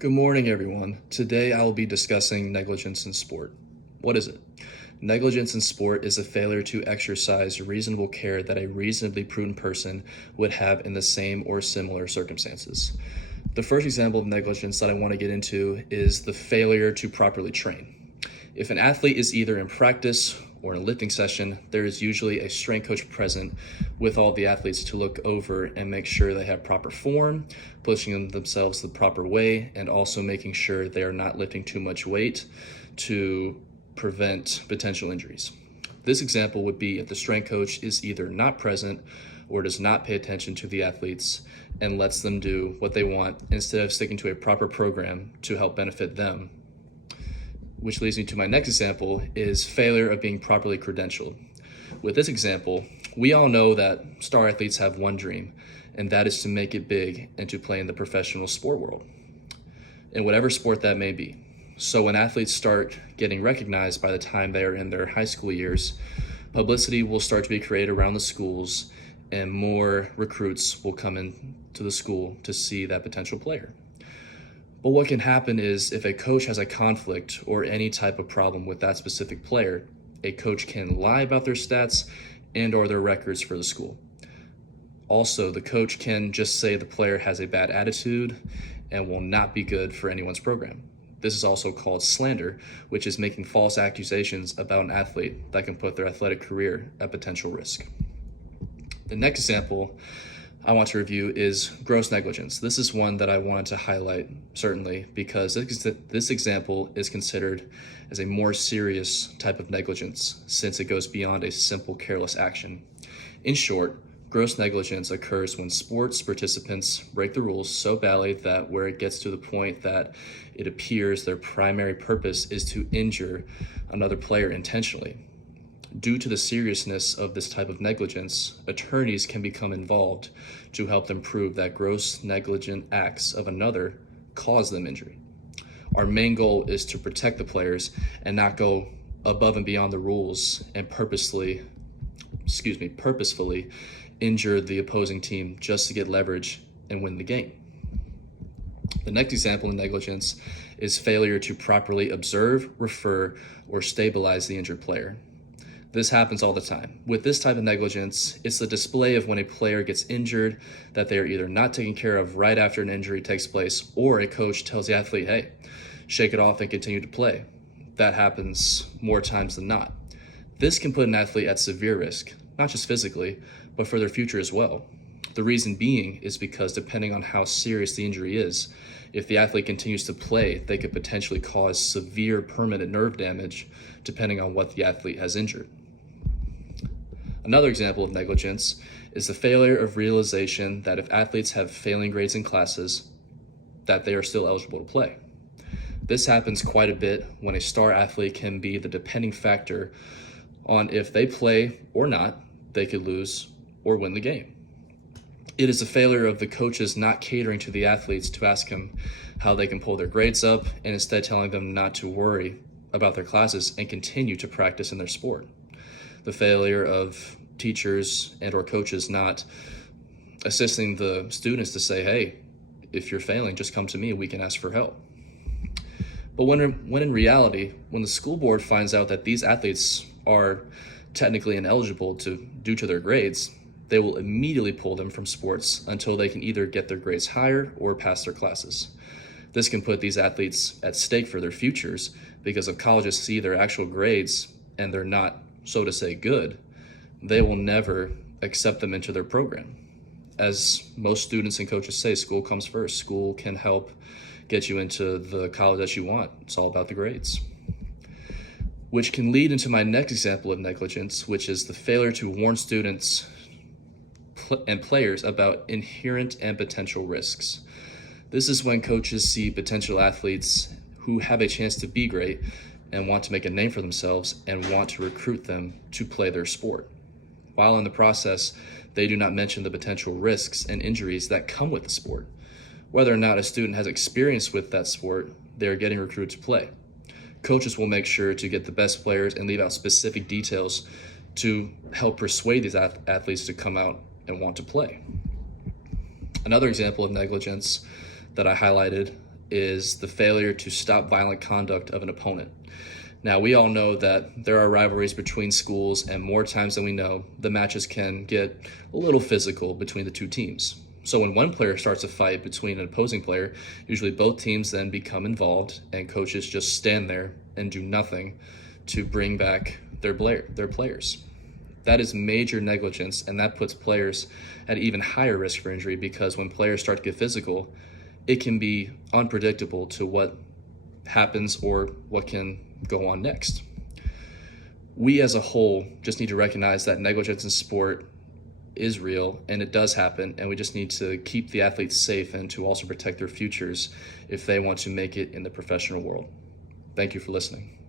Good morning, everyone. Today I will be discussing negligence in sport. What is it? Negligence in sport is a failure to exercise reasonable care that a reasonably prudent person would have in the same or similar circumstances. The first example of negligence that I want to get into is the failure to properly train. If an athlete is either in practice or in a lifting session, there is usually a strength coach present with all the athletes to look over and make sure they have proper form, pushing themselves the proper way, and also making sure they are not lifting too much weight to prevent potential injuries. This example would be if the strength coach is either not present or does not pay attention to the athletes and lets them do what they want instead of sticking to a proper program to help benefit them. Which leads me to my next example is failure of being properly credentialed. With this example, we all know that star athletes have one dream, and that is to make it big and to play in the professional sport world, in whatever sport that may be. So when athletes start getting recognized by the time they are in their high school years, publicity will start to be created around the schools and more recruits will come into the school to see that potential player. But what can happen is if a coach has a conflict or any type of problem with that specific player, a coach can lie about their stats and or their records for the school. Also, the coach can just say the player has a bad attitude and will not be good for anyone's program. This is also called slander, which is making false accusations about an athlete that can put their athletic career at potential risk. The next example I want to review is gross negligence. This is one that I wanted to highlight, certainly, because this example is considered as a more serious type of negligence since it goes beyond a simple careless action. In short, gross negligence occurs when sports participants break the rules so badly that where it gets to the point that it appears their primary purpose is to injure another player intentionally. Due to the seriousness of this type of negligence, attorneys can become involved to help them prove that gross negligent acts of another cause them injury. Our main goal is to protect the players and not go above and beyond the rules and purposefully injure the opposing team just to get leverage and win the game. The next example of negligence is failure to properly observe, refer, or stabilize the injured player. This happens all the time. With this type of negligence, it's the display of when a player gets injured that they are either not taken care of right after an injury takes place, or a coach tells the athlete, hey, shake it off and continue to play. That happens more times than not. This can put an athlete at severe risk, not just physically, but for their future as well. The reason being is because depending on how serious the injury is, if the athlete continues to play, they could potentially cause severe permanent nerve damage depending on what the athlete has injured. Another example of negligence is the failure of realization that if athletes have failing grades in classes, that they are still eligible to play. This happens quite a bit when a star athlete can be the depending factor on if they play or not, they could lose or win the game. It is a failure of the coaches not catering to the athletes to ask them how they can pull their grades up and instead telling them not to worry about their classes and continue to practice in their sport. The failure of teachers and or coaches not assisting the students to say, hey, if you're failing, just come to me, we can ask for help. But when in reality, when the school board finds out that these athletes are technically ineligible due to their grades, they will immediately pull them from sports until they can either get their grades higher or pass their classes. This can put these athletes at stake for their futures because if colleges see their actual grades and they're not, so to say, good, they will never accept them into their program. As most students and coaches say, school comes first. School can help get you into the college that you want. It's all about the grades. Which can lead into my next example of negligence, which is the failure to warn students and players about inherent and potential risks. This is when coaches see potential athletes who have a chance to be great and want to make a name for themselves and want to recruit them to play their sport. While in the process, they do not mention the potential risks and injuries that come with the sport. Whether or not a student has experience with that sport, they are getting recruited to play. Coaches will make sure to get the best players and leave out specific details to help persuade these athletes to come out and want to play. Another example of negligence that I highlighted is the failure to stop violent conduct of an opponent. Now, we all know that there are rivalries between schools, and more times than we know, the matches can get a little physical between the two teams. So when one player starts a fight between an opposing player, usually both teams then become involved, and coaches just stand there and do nothing to bring back their players. That is major negligence, and that puts players at even higher risk for injury, because when players start to get physical, it can be unpredictable to what happens or what can go on next. We as a whole just need to recognize that negligence in sport is real and it does happen, and we just need to keep the athletes safe and to also protect their futures if they want to make it in the professional world. Thank you for listening.